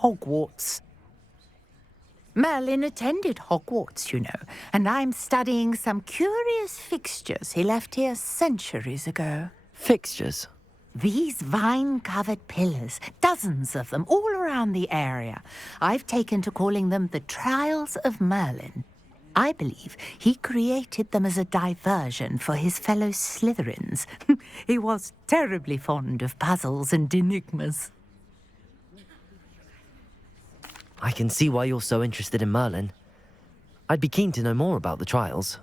Hogwarts. Merlin attended Hogwarts, you know, and I'm studying some curious fixtures he left here centuries ago. Fixtures? These vine-covered pillars, dozens of them, all around the area. I've taken to calling them the Trials of Merlin. I believe he created them as a diversion for his fellow Slytherins. He was terribly fond of puzzles and enigmas. I can see why you're so interested in Merlin. I'd be keen to know more about the trials.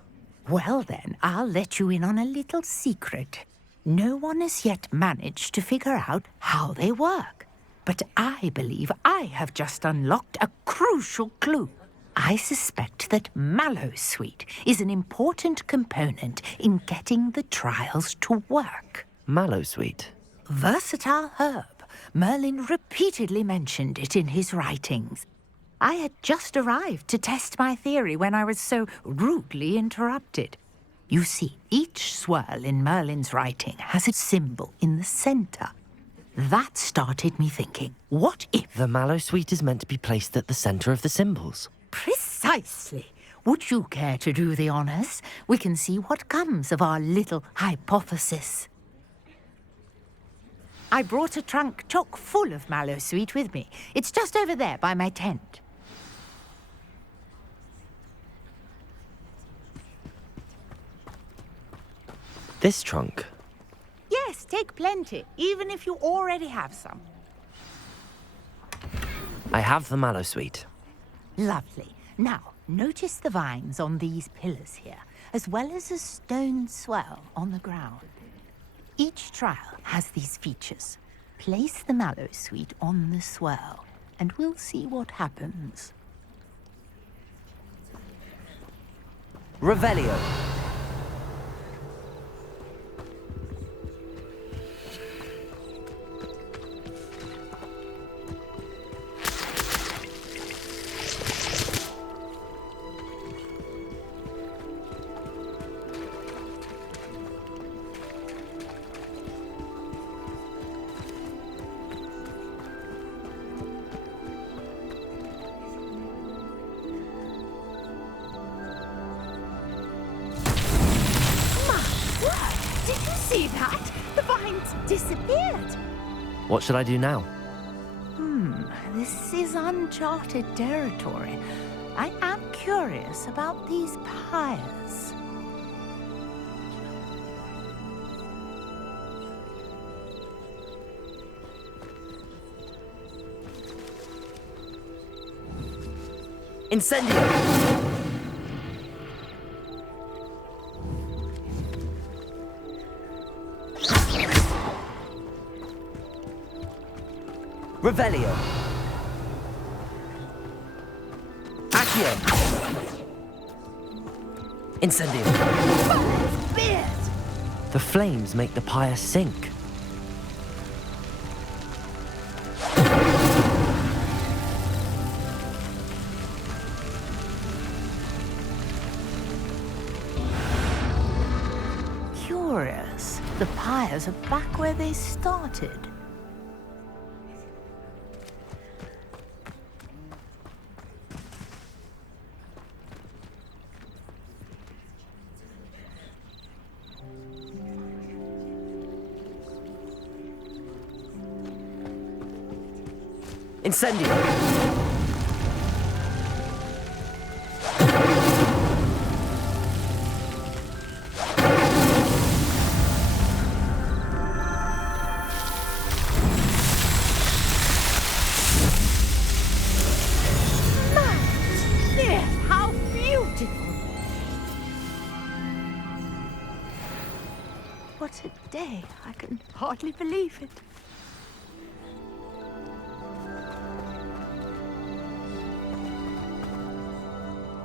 Well then, I'll let you in on a little secret. No one has yet managed to figure out how they work. But I believe I have just unlocked a crucial clue. I suspect that Mallowsweet is an important component in getting the trials to work. Mallowsweet? Versatile herb. Merlin repeatedly mentioned it in his writings. I had just arrived to test my theory when I was so rudely interrupted. You see, each swirl in Merlin's writing has a symbol in the center. That started me thinking, what if... The Mallowsweet is meant to be placed at the center of the symbols. Precisely. Would you care to do the honors? We can see what comes of our little hypothesis. I brought a trunk chock full of Mallowsweet with me. It's just over there by my tent. This trunk? Yes, take plenty, even if you already have some. I have the Mallowsweet. Lovely. Now, notice the vines on these pillars here, as well as a stone swell on the ground. Each trial has these features. Place the Mallowsweet on the swell, and we'll see what happens. Revelio. Did you see that? The vines disappeared. What should I do now? This is uncharted territory. I am curious about these pyres. Incendio! Revelio. Accio. Incendio. The flames make the pyre sink. Curious. The pyres are back where they started. Incendio! How beautiful! What a day. I can hardly believe it.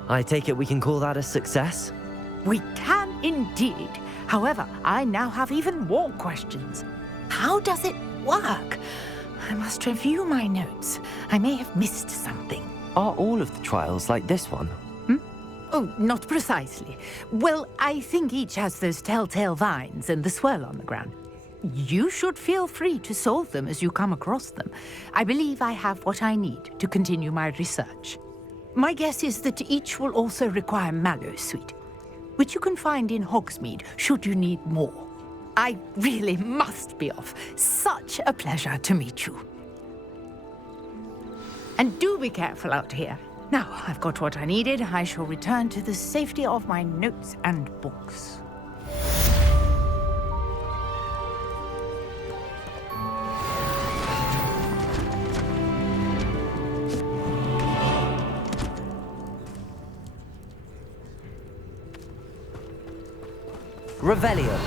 I take it we can call that a success? We can indeed. However, I now have even more questions. How does it work? I must review my notes. I may have missed something. Are all of the trials like this one? Oh, not precisely. Well, I think each has those telltale vines and the swirl on the ground. you should feel free to solve them as you come across them. I believe I have what I need to continue my research. My guess is that each will also require Mallowsweet, which you can find in Hogsmeade should you need more. I really must be off. Such a pleasure to meet you. And do be careful out here. Now, I've got what I needed. I shall return to the safety of my notes and books. Revelio.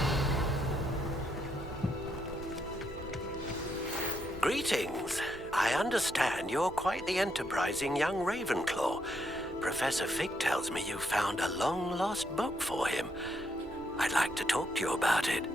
Greetings. I understand you're quite the enterprising young Ravenclaw. Professor Fig tells me you found a long-lost book for him. I'd like to talk to you about it.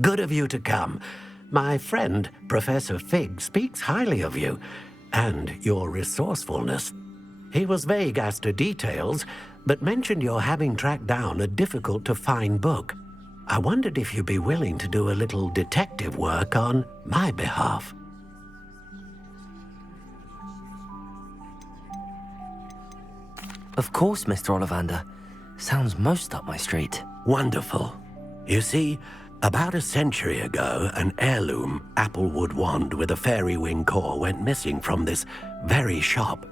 Good of you to come. My friend, Professor Fig, speaks highly of you and your resourcefulness. He was vague as to details, but mentioned your having tracked down a difficult-to-find book. I wondered if you'd be willing to do a little detective work on my behalf. Of course, Mr. Ollivander. Sounds most up my street. Wonderful. You see, about a century ago, an heirloom applewood wand with a fairy wing core went missing from this very shop.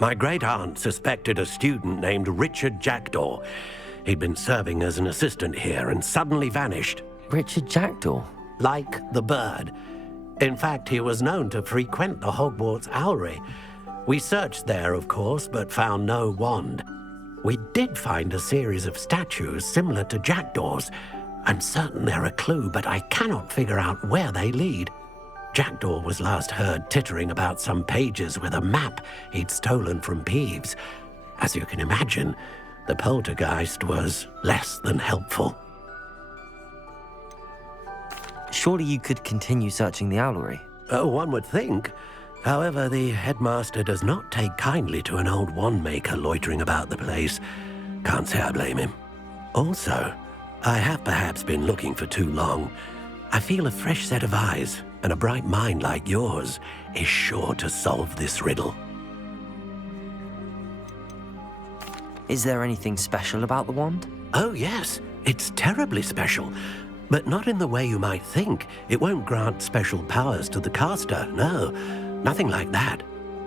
My great-aunt suspected a student named Richard Jackdaw. He'd been serving as an assistant here and suddenly vanished. Richard Jackdaw? Like the bird. In fact, he was known to frequent the Hogwarts Owlery. We searched there, of course, but found no wand. We did find a series of statues similar to Jackdaw's. I'm certain they're a clue, but I cannot figure out where they lead. Jackdaw was last heard tittering about some pages with a map he'd stolen from Peeves. As you can imagine, the poltergeist was less than helpful. Surely you could continue searching the owlery. One would think. However, the headmaster does not take kindly to an old wand maker loitering about the place. Can't say I blame him. Also, I have perhaps been looking for too long. I feel a fresh set of eyes and a bright mind like yours is sure to solve this riddle. Is there anything special about the wand? Oh yes, it's terribly special. But not in the way you might think. It won't grant special powers to the caster, no. Nothing like that.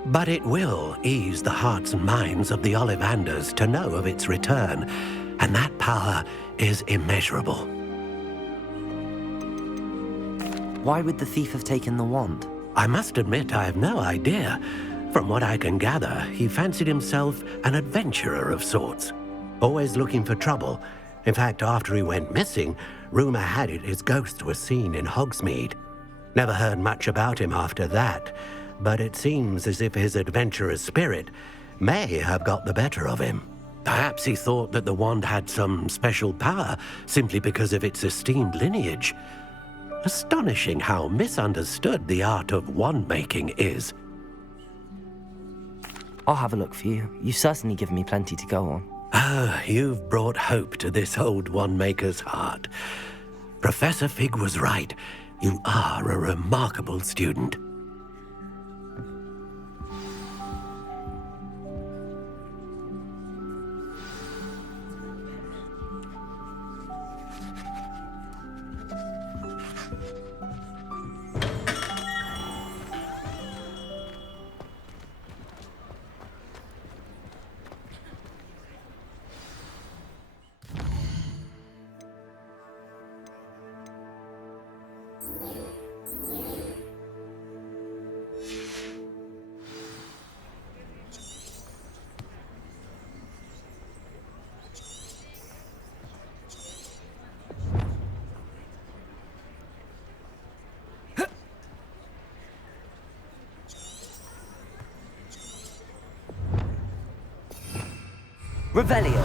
But it will ease the hearts and minds of the Ollivanders to know of its return, and that power is immeasurable. Why would the thief have taken the wand? I must admit I have no idea. From what I can gather, he fancied himself an adventurer of sorts. Always looking for trouble. In fact, after he went missing, rumor had it his ghost was seen in Hogsmeade. Never heard much about him after that, but it seems as if his adventurous spirit may have got the better of him. Perhaps he thought that the wand had some special power simply because of its esteemed lineage. Astonishing how misunderstood the art of wand making is. I'll have a look for you. You've certainly given me plenty to go on. Ah, you've brought hope to this old wand maker's heart. Professor Fig was right. You are a remarkable student. Revelio!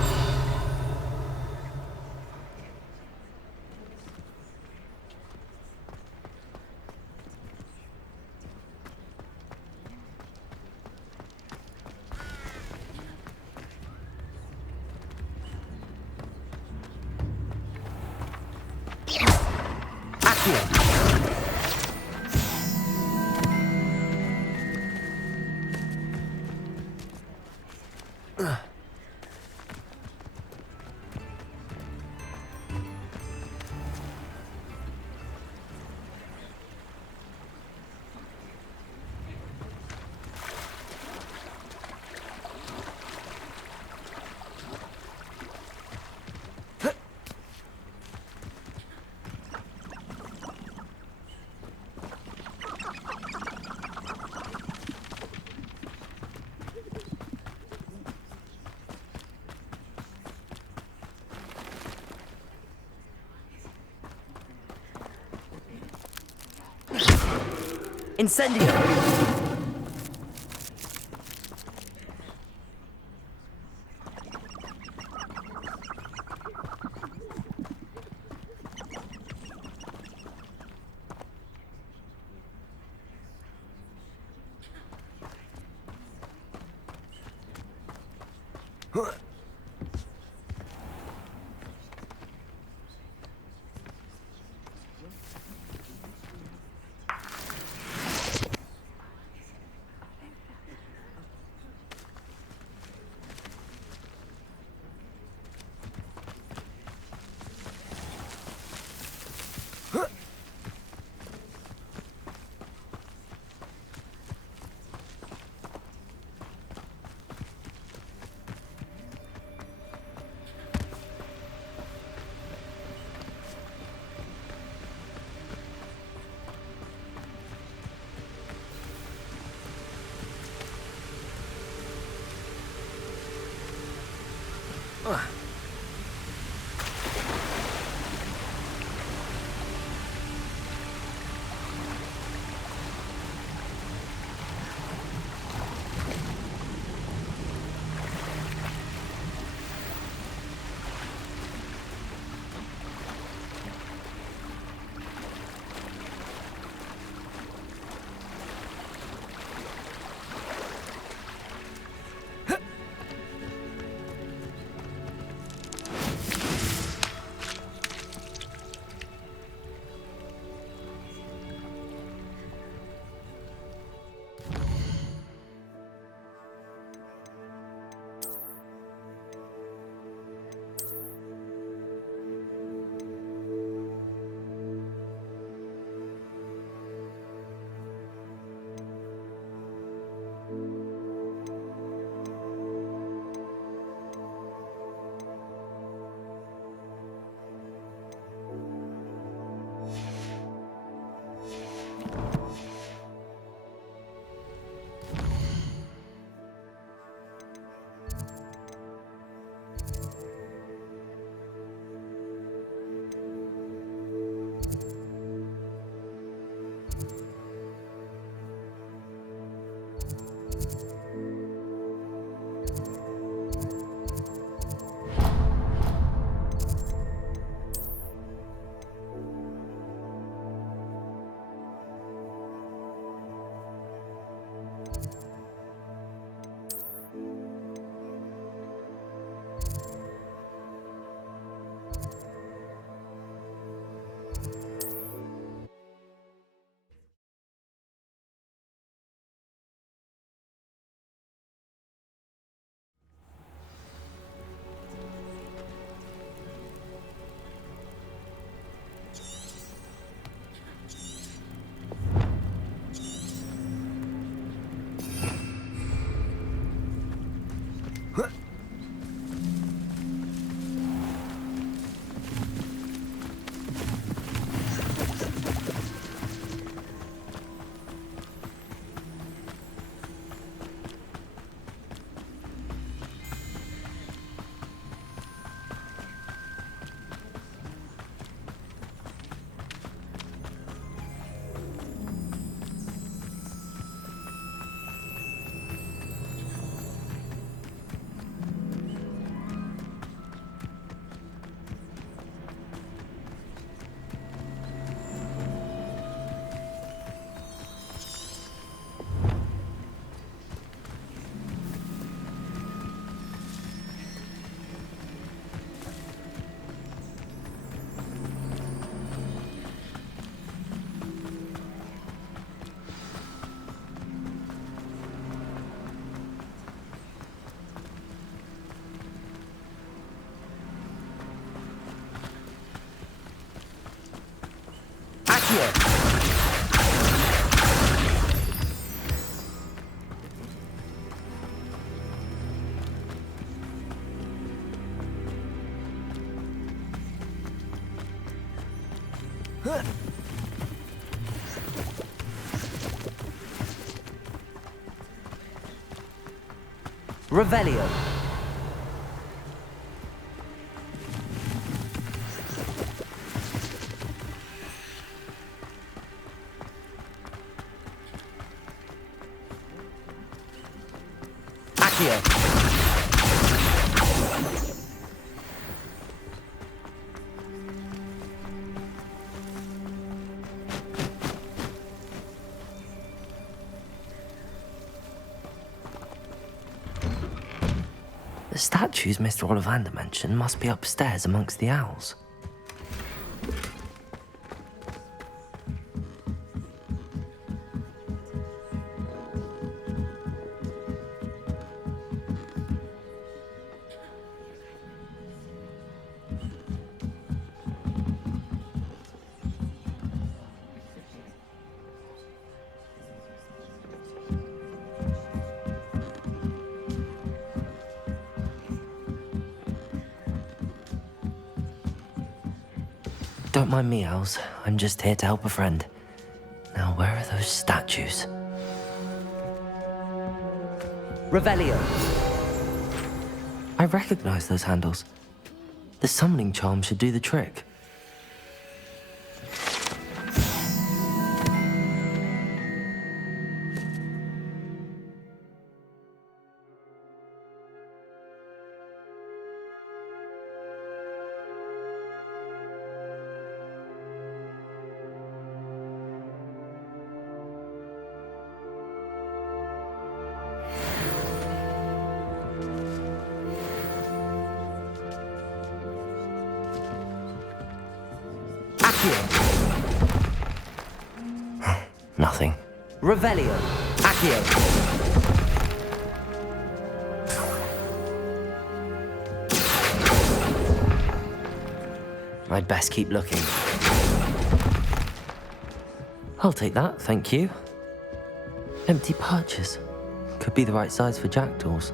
Accio! Incendio! Revelio. Accio. The statues Mr. Ollivander mentioned must be upstairs amongst the owls. Don't mind me, owls. I'm just here to help a friend. Now, where are those statues? Revelio. I recognize those handles. The summoning charm should do the trick. Nothing. Revelio. Accio. I'd best keep looking. I'll take that, thank you. Empty perches. Could be the right size for jackdaws.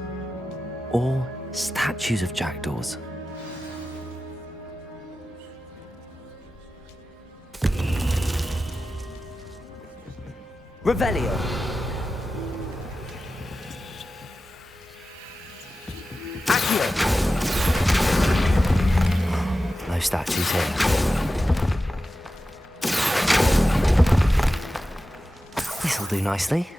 Or statues of jackdaws. Revelio. Accio. No statues here. This'll do nicely.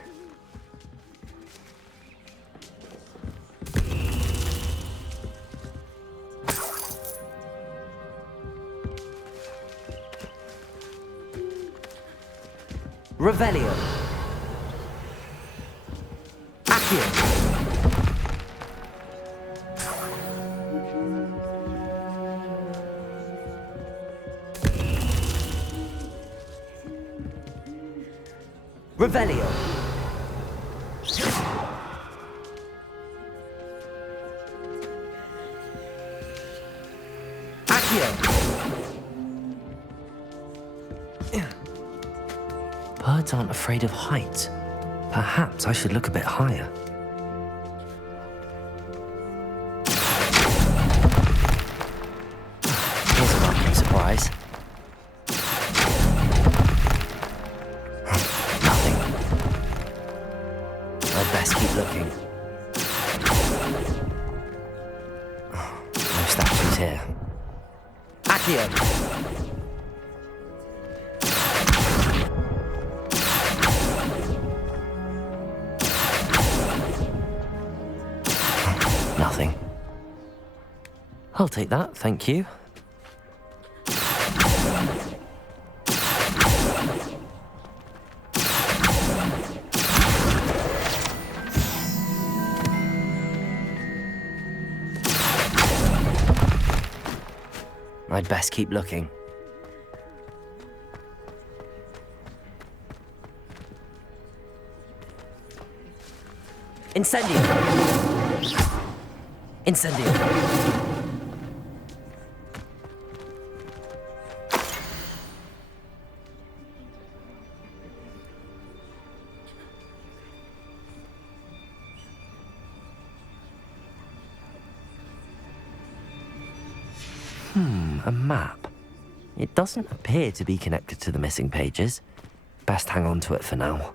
Revelio. Accio. Revelio. Accio. Birds aren't afraid of heights. Perhaps I should look a bit higher. here. Accio! Nothing. I'll take that, thank you. I'd best keep looking. Incendio! Incendio! A map. It doesn't appear to be connected to the missing pages. Best hang on to it for now.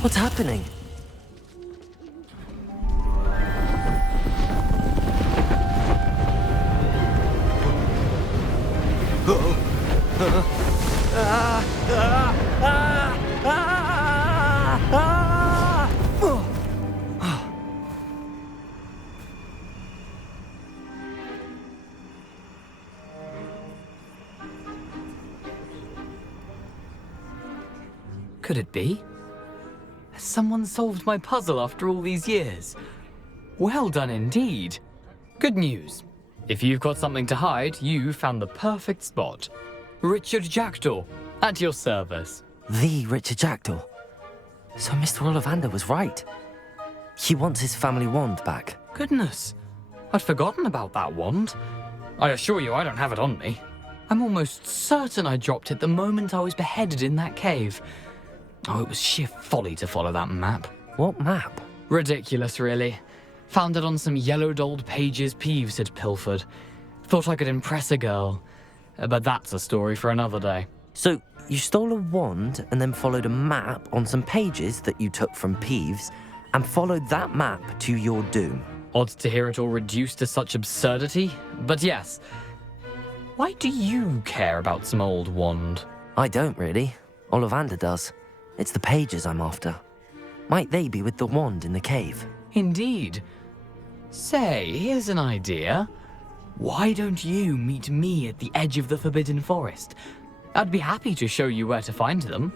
What's happening? Could it be? Has someone solved my puzzle after all these years? Well done indeed. Good news. If you've got something to hide, you found the perfect spot. Richard Jackdaw, at your service. The Richard Jackdaw. So Mr. Ollivander was right. He wants his family wand back. Goodness, I'd forgotten about that wand. I assure you I don't have it on me. I'm almost certain I dropped it the moment I was beheaded in that cave. Oh, it was sheer folly to follow that map. What map? Ridiculous, really. Found it on some yellowed old pages Peeves had pilfered. Thought I could impress a girl. But that's a story for another day. So, you stole a wand and then followed a map on some pages that you took from Peeves and followed that map to your doom. Odd to hear it all reduced to such absurdity, but yes. Why do you care about some old wand? I don't really. Ollivander does. It's the pages I'm after. Might they be with the wand in the cave? Indeed. Say, here's an idea. Why don't you meet me at the edge of the Forbidden Forest? I'd be happy to show you where to find them.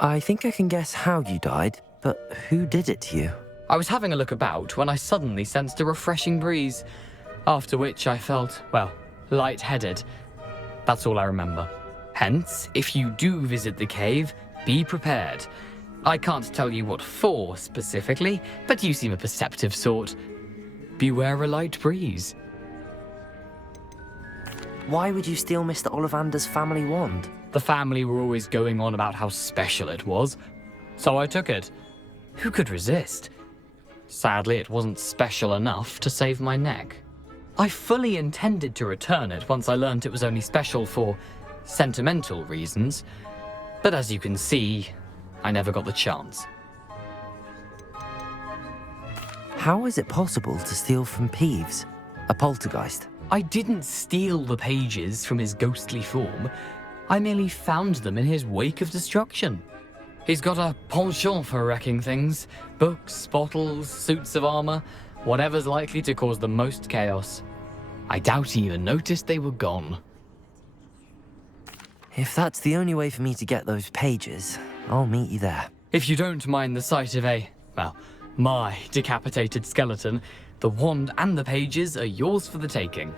I think I can guess how you died, but who did it to you? I was having a look about when I suddenly sensed a refreshing breeze, after which I felt, well, lightheaded. That's all I remember. Hence, if you do visit the cave, be prepared. I can't tell you what for specifically, but you seem a perceptive sort. Beware a light breeze. Why would you steal Mr. Ollivander's family wand? The family were always going on about how special it was, so I took it. Who could resist? Sadly, it wasn't special enough to save my neck. I fully intended to return it once I learned it was only special for sentimental reasons, but as you can see, I never got the chance. How is it possible to steal from Peeves, a poltergeist? I didn't steal the pages from his ghostly form. I merely found them in his wake of destruction. He's got a penchant for wrecking things. Books, bottles, suits of armor, whatever's likely to cause the most chaos. I doubt he even noticed they were gone. If that's the only way for me to get those pages, I'll meet you there. If you don't mind the sight of my decapitated skeleton, the wand and the pages are yours for the taking.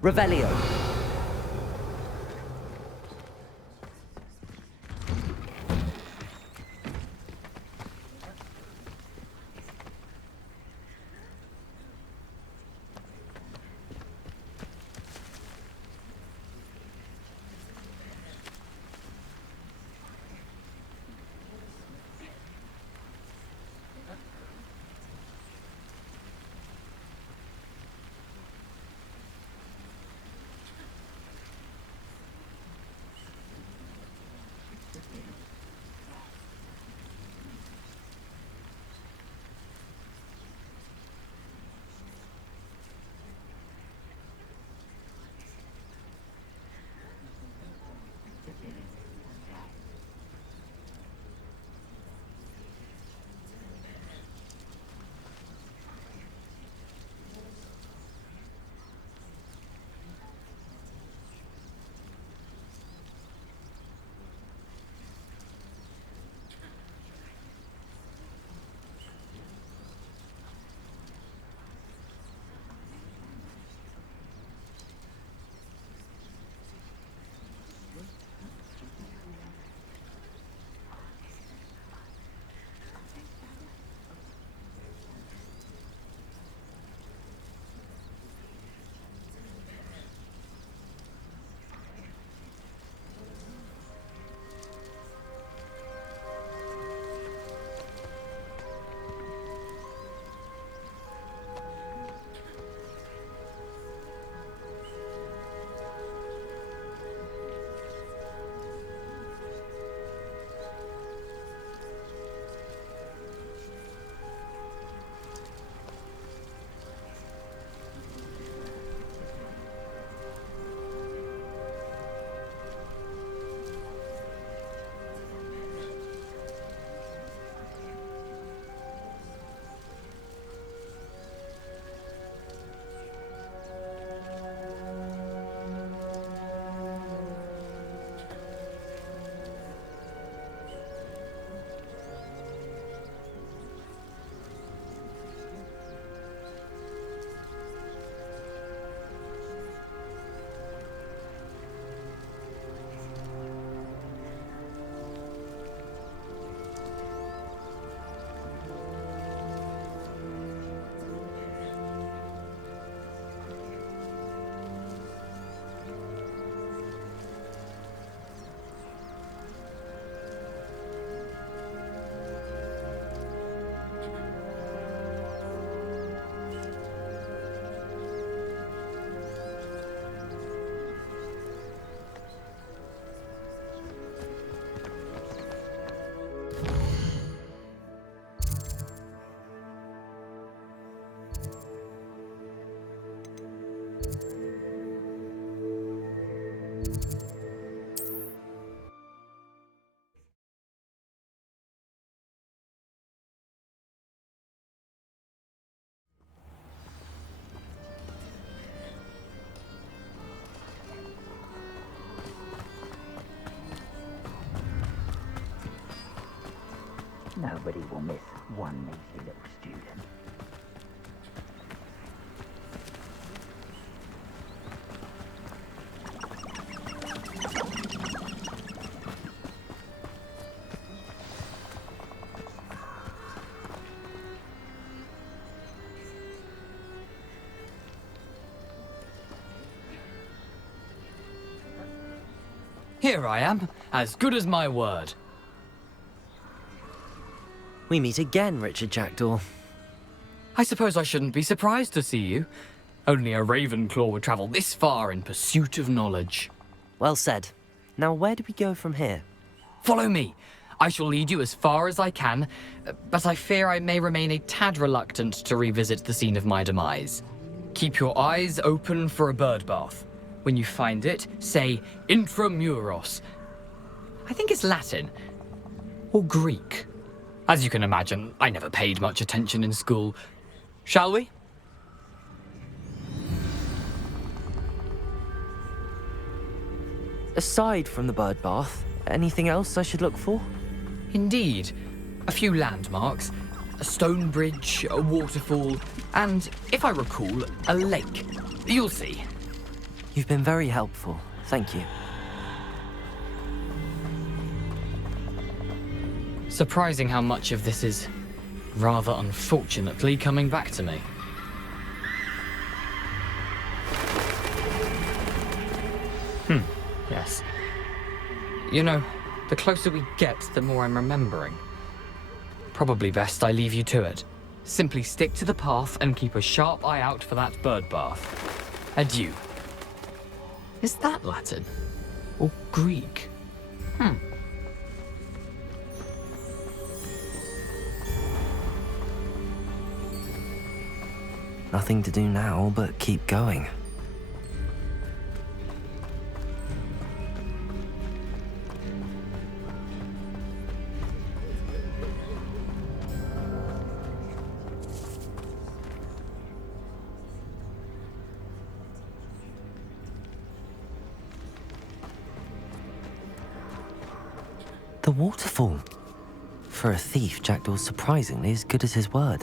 Revelio. Nobody will miss one measly little student. Here I am, as good as my word. We meet again, Richard Jackdaw. I suppose I shouldn't be surprised to see you. Only a Ravenclaw would travel this far in pursuit of knowledge. Well said. Now where do we go from here? Follow me. I shall lead you as far as I can, but I fear I may remain a tad reluctant to revisit the scene of my demise. Keep your eyes open for a bird bath. When you find it, say intramuros. I think it's Latin. Or Greek. As you can imagine, I never paid much attention in school. Shall we? Aside from the bird bath, anything else I should look for? Indeed. A few landmarks. A stone bridge, a waterfall, and, if I recall, a lake. You'll see. You've been very helpful. Thank you. Surprising how much of this is, rather unfortunately, coming back to me. Yes. You know, the closer we get, the more I'm remembering. Probably best I leave you to it. Simply stick to the path and keep a sharp eye out for that bird bath. Adieu. Is that Latin? Or Greek? Nothing to do now but keep going. The waterfall. For a thief, Jackdaw's surprisingly as good as his word.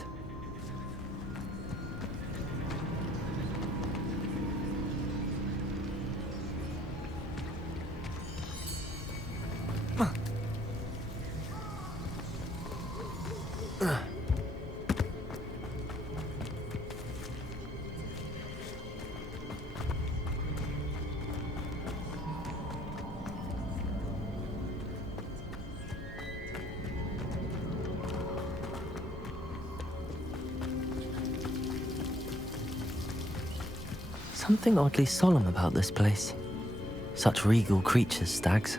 Something oddly solemn about this place. Such regal creatures, stags.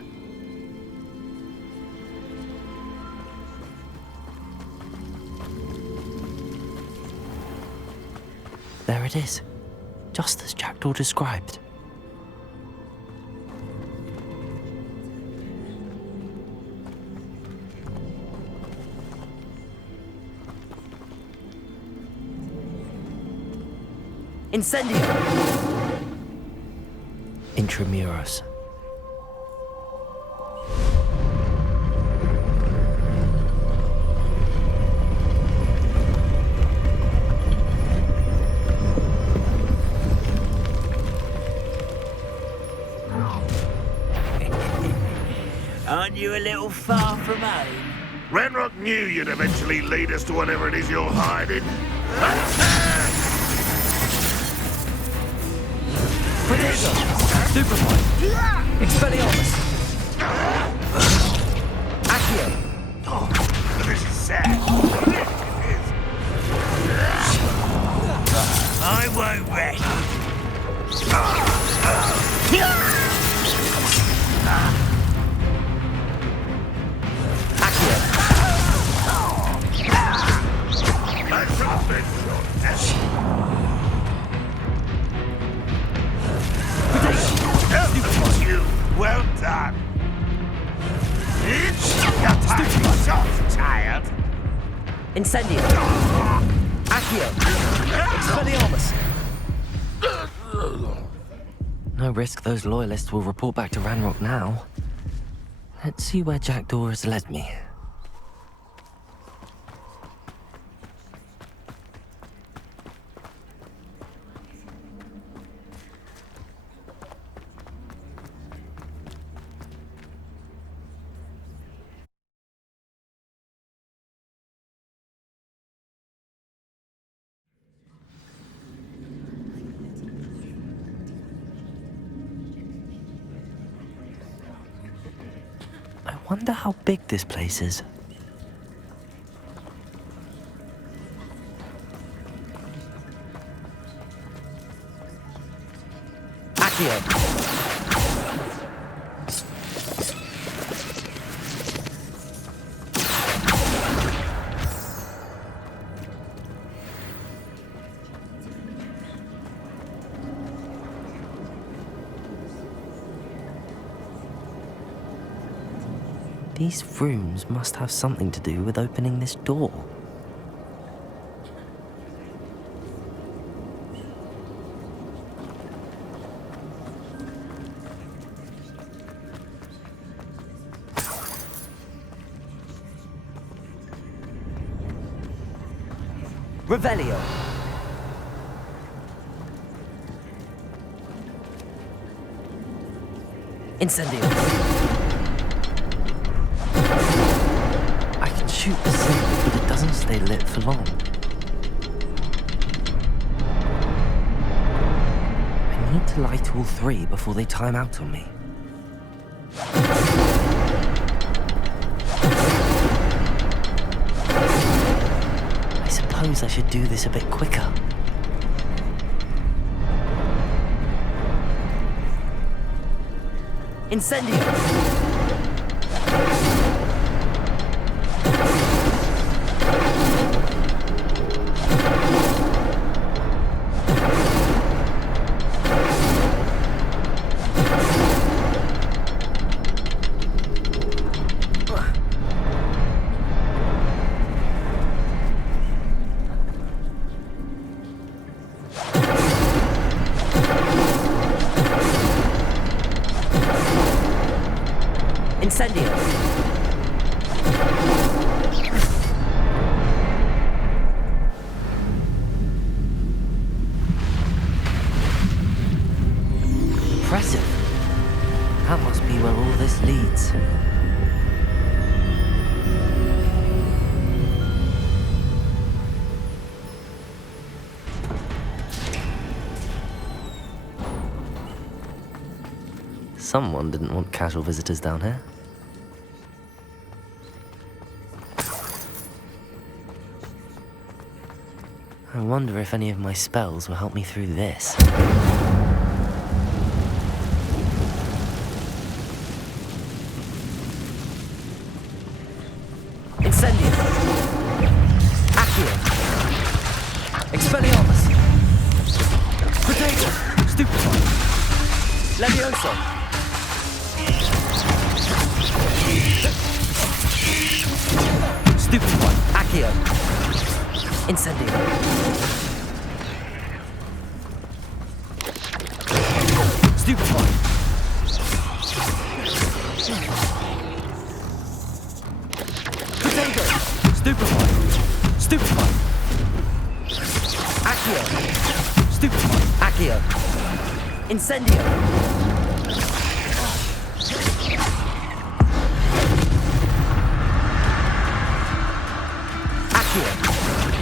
There it is, just as Jackdaw described. Incendio! Intramuros. Aren't you a little far from home? Ranrock knew you'd eventually lead us to whatever it is you're hiding. Predator! Superpoint! Expelliarmus! Accio! Oh, this is sad. I won't rest. You, well done. Your time's tired. Incendio! Accio! Expelliarmus! No risk those loyalists will report back to Ranrock now. Let's see where Jackdaw has led me. I wonder how big this place is. Accio! These rooms must have something to do with opening this door. Revelio. Incendio. I can shoot the symbol, but it doesn't stay lit for long. I need to light all three before they time out on me. I suppose I should do this a bit quicker. Incendio! Incendio! Impressive. That must be where all this leads. Someone didn't want casual visitors down here. I wonder if any of my spells will help me through this. Incendio! Accio! Expelliarmus! Potato! Stupefy! Levioso! Stupefy! Accio! Incendio! Stupefy! Potato! Stupefy! Stupefy! Accio! Stupefy! Accio! Incendio! Accio!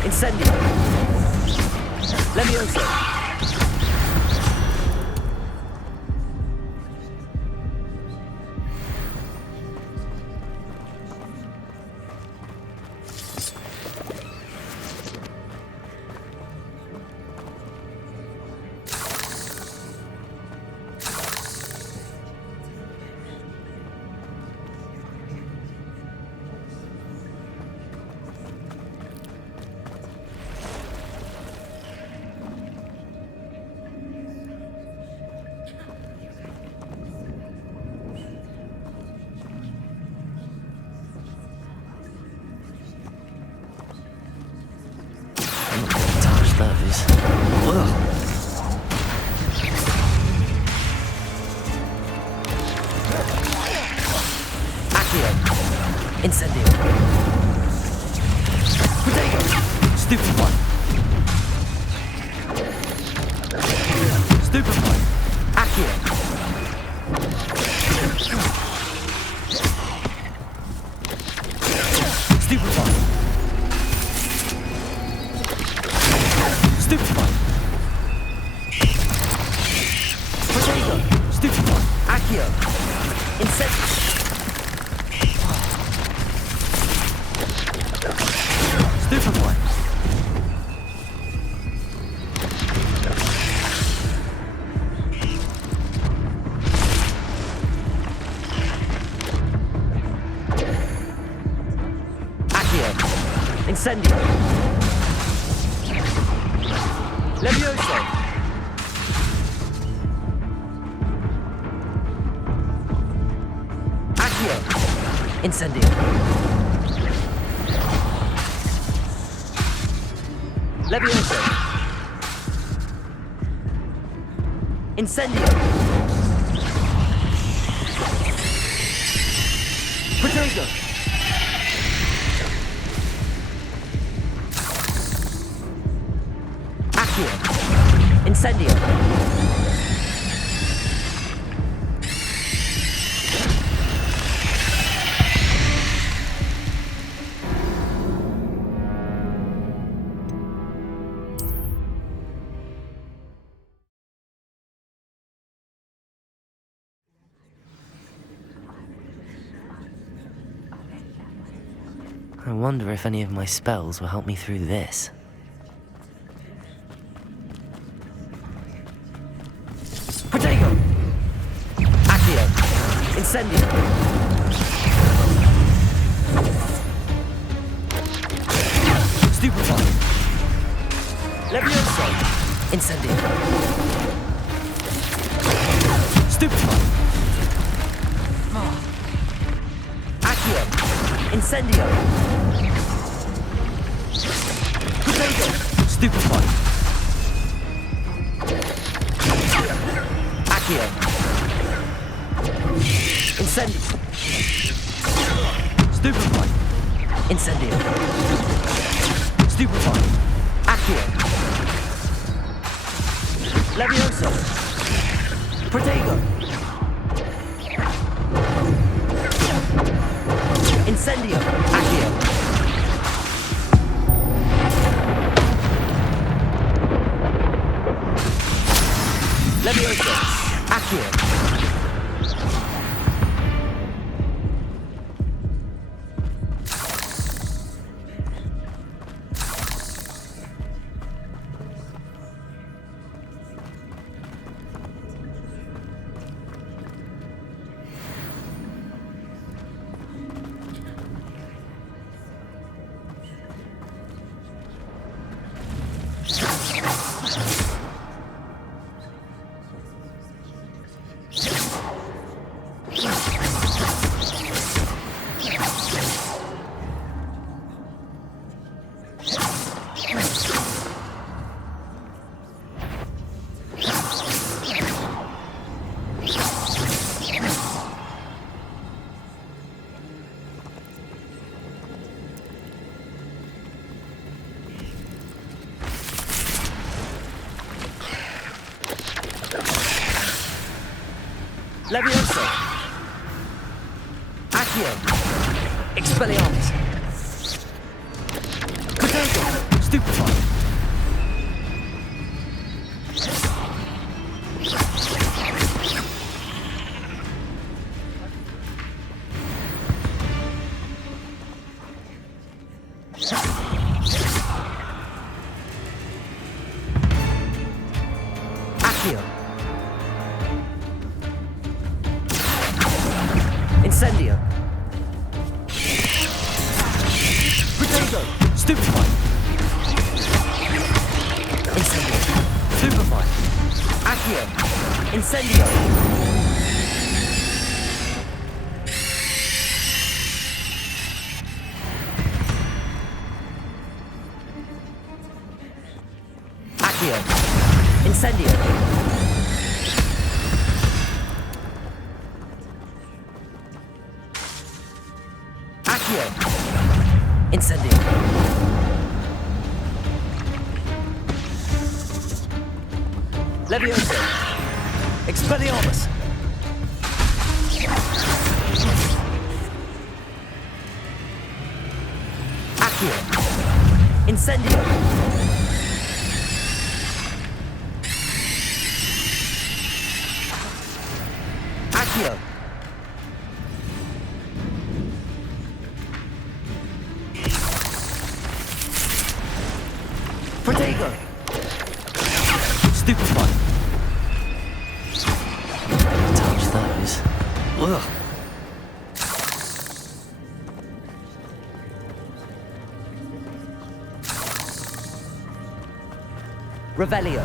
Incendio! Levioso! Those. Ugh. Accio! Incendio! Potato! Stupefy! Stupefy! Accio! Stupefy! Stupefy! Potato! Stupefy! Accio! Incendio! Stupefy! Accio! Incendio! Levioso! Accio! Incendio! Levioso! Incendio! Potato! Accio! Incendio! I wonder if any of my spells will help me through this. Protego! Accio! Incendio! Stupefy! Levioso! Incendio! Stupefy! Accio! Incendio! Protego! Stupefy! Accio! Incendio! Stupefy! Incendio! Stupefy! Accio! Levioso! Protego! Incendio! Accio! Levioso! Accio! Levioso! Accio! Expelliarmus! Protego! Stupefy! Accio! Incendio! Protego! Stupefy! Incendio! Stupefy! Accio! Incendio! Accio! Incendio! Accio! Incendio! Levioso! Expelliarmus! Accio! Incendio! Accio! Protego! Stupefy! Touch those. Ugh. Revelio.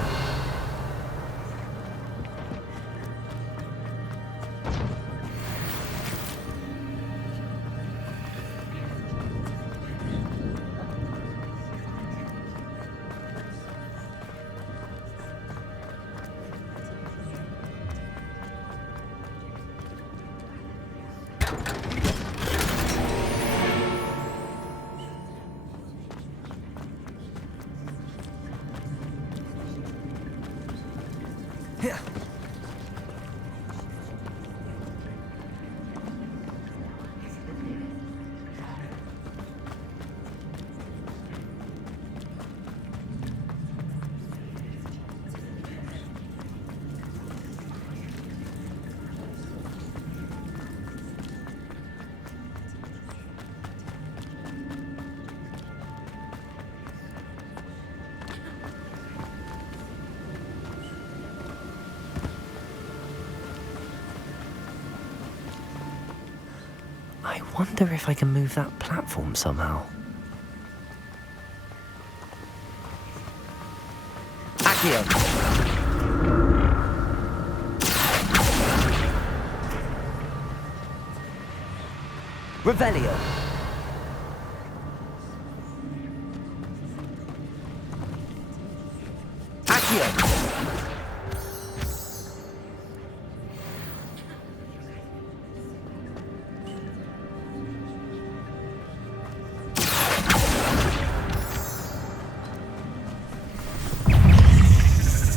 wonder if I can move that platform somehow. Accio! Revelio! Accio!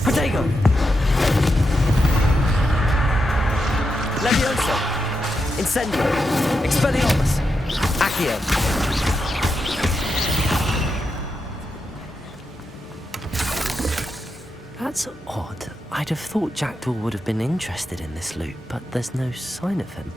Protego! Levioso! Incendio! Expelliarmus! Accio! That's odd. I'd have thought Jackdaw would have been interested in this loot, but there's no sign of him.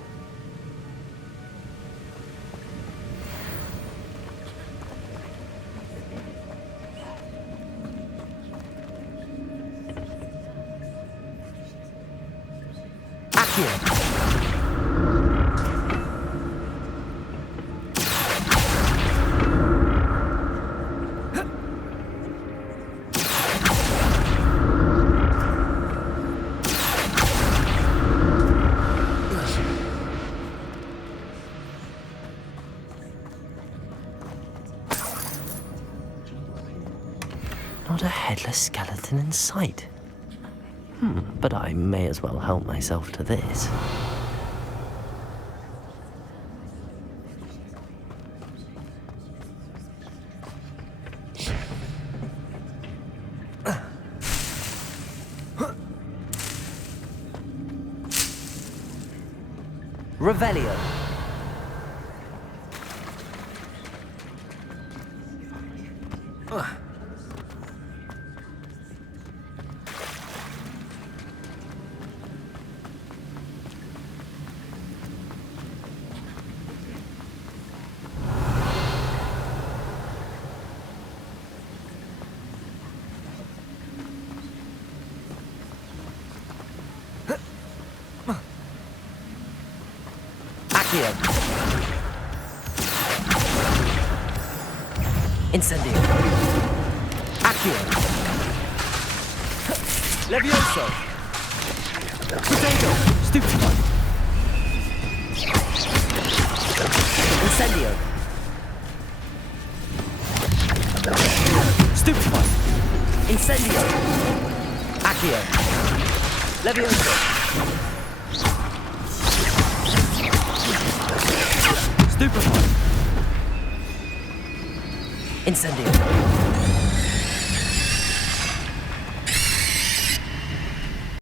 Not a headless skeleton in sight. But I may as well help myself to this. Revelio. Incendio. Accio. Levioso. Potato. Stupefy. Incendio. Stupefy. Incendio. Accio. Levioso. Stupefy. Incendio.